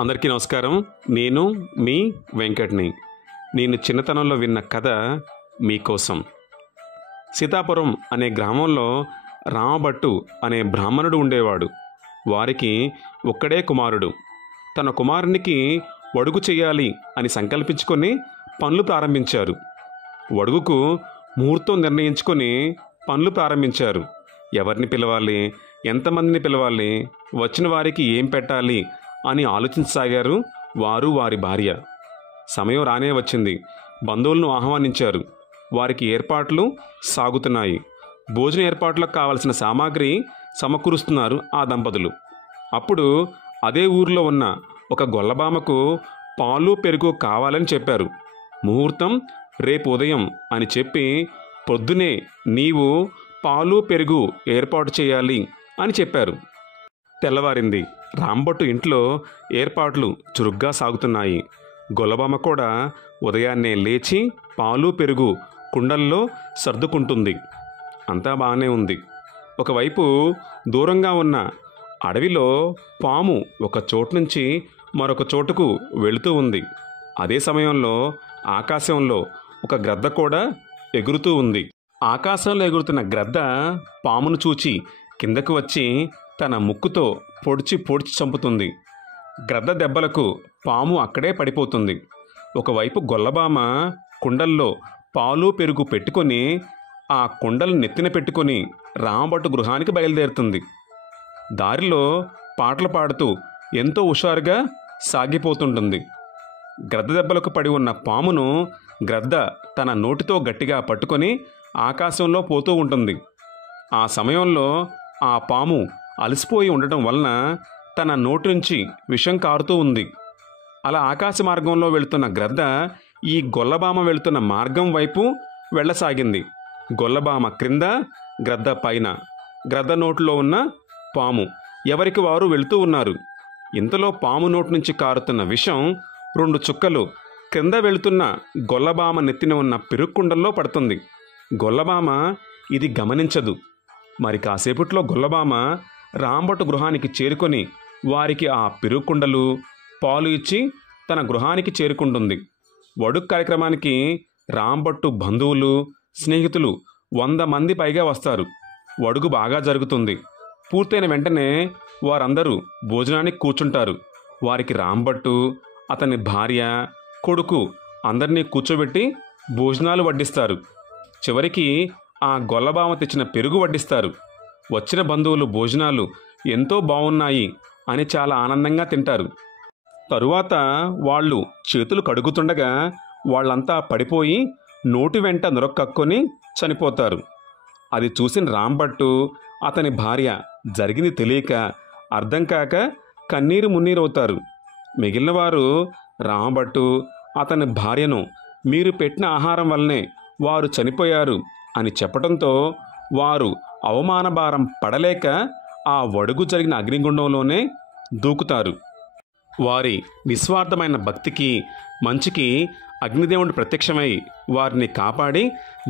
అందరికీ నమస్కారం. నేను మీ వెంకట్ని. నేను చిన్నతనంలో విన్న కథ మీకోసం. సీతాపురం అనే గ్రామంలో రామభట్టు అనే బ్రాహ్మణుడు ఉండేవాడు. వారికి ఒక్కడే కుమారుడు. తన కుమారునికి వడుగు చేయాలి అని సంకల్పించుకొని పనులు ప్రారంభించారు. వడుగుకు ముహూర్తం నిర్ణయించుకొని పనులు ప్రారంభించారు. ఎవరిని పిలవాలి, ఎంతమందిని పిలవాలి, వచ్చిన వారికి ఏం పెట్టాలి అని ఆలోచించసాగారు వారు, వారి భార్య. సమయం రానే వచ్చింది. బంధువులను ఆహ్వానించారు. వారికి ఏర్పాట్లు సాగుతున్నాయి. భోజన ఏర్పాట్లకు కావలసిన సామాగ్రి సమకూరుస్తున్నారు ఆ దంపతులు. అప్పుడు అదే ఊరిలో ఉన్న ఒక గొల్లబామకు పాలు పెరుగు కావాలని చెప్పారు. ముహూర్తం రేపు ఉదయం అని చెప్పి పొద్దునే నీవు పాలు పెరుగు ఏర్పాటు చేయాలి అని చెప్పారు. తెల్లవారింది. రాంభట్టు ఇంట్లో ఏర్పాట్లు చురుగ్గా సాగుతున్నాయి. గొల్లబామ కూడా ఉదయాన్నే లేచి పాలు పెరుగు కుండల్లో సర్దుకుంటుంది. అంతా బాగానే ఉంది. ఒకవైపు దూరంగా ఉన్న అడవిలో పాము ఒక చోటు నుంచి మరొక చోటుకు వెళుతూ ఉంది. అదే సమయంలో ఆకాశంలో ఒక గ్రద్ద కూడా ఎగురుతూ ఉంది. ఆకాశంలో ఎగురుతున్న గ్రద్ద పామును చూచి కిందకు వచ్చి తన ముక్కుతో పొడిచి చంపుతుంది. గ్రద్ద దెబ్బలకు పాము అక్కడే పడిపోతుంది. ఒకవైపు గొల్లబామ కుండల్లో పాలు పెరుగు పెట్టుకొని ఆ కుండలు నెత్తిన పెట్టుకొని రామభట్టు గృహానికి బయలుదేరుతుంది. దారిలో పాటలు పాడుతూ ఎంతో హుషారుగా సాగిపోతుంటుంది. గ్రద్ద దెబ్బలకు పడి ఉన్న పామును గ్రద్ద తన నోటితో గట్టిగా పట్టుకొని ఆకాశంలో పోతూ ఉంటుంది. ఆ సమయంలో ఆ పాము అలసిపోయి ఉండటం వలన తన నోటి నుంచి విషం కారుతూ ఉంది. అలా ఆకాశ మార్గంలో వెళుతున్న గ్రద్ద ఈ గొల్లబామ వెళుతున్న మార్గం వైపు వెళ్ళసాగింది. గొల్లబామ క్రింద, గ్రద్ద పైన. గ్రద్ద నోట్లో ఉన్న పాము ఎవరికి వారు వెళుతూ ఉన్నారు. ఇంతలో పాము నోటి నుంచి కారుతున్న విషం 2 చుక్కలు క్రింద వెళుతున్న గొల్లబామ నెత్తిన ఉన్న పెరుగుకుండల్లో పడుతుంది. గొల్లబామ ఇది గమనించదు. మరి కాసేపట్లో గొల్లబామ రాంభట్టు గృహానికి చేరుకొని వారికి ఆ పెరుగుకుండలు పాలు ఇచ్చి తన గృహానికి చేరుకుంటుంది. వడుగు కార్యక్రమానికి రాంభట్టు బంధువులు, స్నేహితులు 100 మంది పైగా వస్తారు. వడుగు బాగా జరుగుతుంది. పూర్తయిన వెంటనే వారందరూ భోజనానికి కూర్చుంటారు. వారికి రాంభట్టు, అతని భార్య, కొడుకు అందరినీ కూర్చోబెట్టి భోజనాలు వడ్డిస్తారు. చివరికి ఆ గొల్లబామ తెచ్చిన పెరుగు వడ్డిస్తారు. వచ్చిన బంధువులు భోజనాలు ఎంతో బాగున్నాయి అని చాలా ఆనందంగా తింటారు. తరువాత వాళ్ళు చేతులు కడుగుతుండగా వాళ్ళంతా పడిపోయి నోటి వెంట నురక్కక్కొని చనిపోతారు. అది చూసిన రాంభట్టు, అతని భార్య జరిగింది తెలియక అర్థం కాక కన్నీరు మున్నీరవుతారు. మిగిలిన వారు రాంభట్టు, అతని భార్యను మీరు పెట్టిన ఆహారం వల్లనే వారు చనిపోయారు అని చెప్పడంతో వారు అవమాన భారం పడలేక ఆ వడుగు జరిగిన అగ్నిగుండంలోనే దూకుతారు. వారి నిస్వార్థమైన భక్తికి, మంచికి అగ్నిదేవుడు ప్రత్యక్షమై వారిని కాపాడి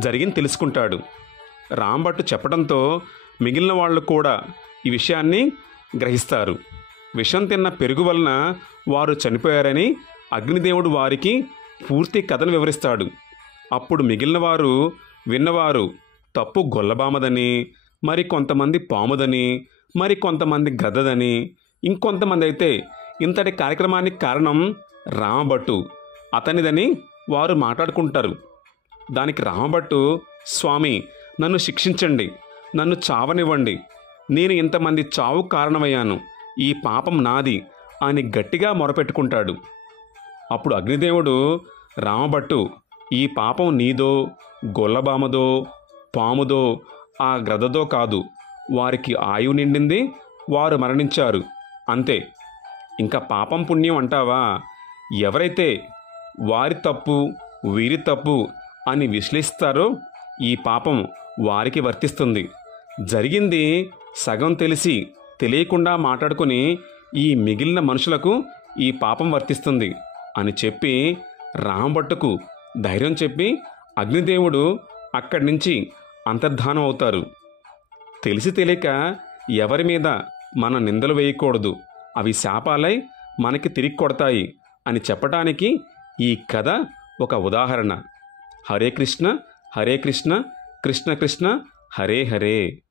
జరిగింది తెలుసుకుంటాడు. రాంభట్టు చెప్పడంతో మిగిలిన వాళ్ళు కూడా ఈ విషయాన్ని గ్రహిస్తారు. విషం తిన్న పెరుగు వలన వారు చనిపోయారని అగ్నిదేవుడు వారికి పూర్తి కథను వివరిస్తాడు. అప్పుడు మిగిలిన వారు విన్నవారు తప్పు గొల్లబామదని, మరి కొంతమంది పాముదని, మరి కొంతమంది గద్దదని, ఇంకొంతమంది అయితే ఇంతటి కార్యక్రమానికి కారణం రామభట్టు, అతనిదని వారు మాట్లాడుకుంటారు. దానికి రామభట్టు, స్వామి నన్ను శిక్షించండి, నన్ను చావనివ్వండి, నేను ఇంతమంది చావు కారణమయ్యాను, ఈ పాపం నాది అని గట్టిగా మొరపెట్టుకుంటాడు. అప్పుడు అగ్నిదేవుడు, రామభట్టు ఈ పాపం నీదో, గొల్లబామదో, పాముదో, ఆ గ్రద్దదో కాదు, వారికి ఆయువు నిండింది, వారు మరణించారు, అంతే. ఇంకా పాపం పుణ్యం అంటావా? ఎవరైతే వారి తప్పు వీరి తప్పు అని విశ్లేషిస్తారో ఈ పాపం వారికి వర్తిస్తుంది. జరిగింది సగం తెలిసి తెలియకుండా మాట్లాడుకుని ఈ మిగిలిన మనుషులకు ఈ పాపం వర్తిస్తుంది అని చెప్పి రామభట్టుకు ధైర్యం చెప్పి అగ్నిదేవుడు అక్కడి నుంచి అంతర్ధానం అవుతారు. తెలిసి తెలియక ఎవరి మీద మన నిందలు వేయకూడదు, అవి శాపాలై మనకి తిరిగి కొడతాయి అని చెప్పడానికి ఈ కథ ఒక ఉదాహరణ. హరే కృష్ణ, కృష్ణ కృష్ణ, హరే హరే.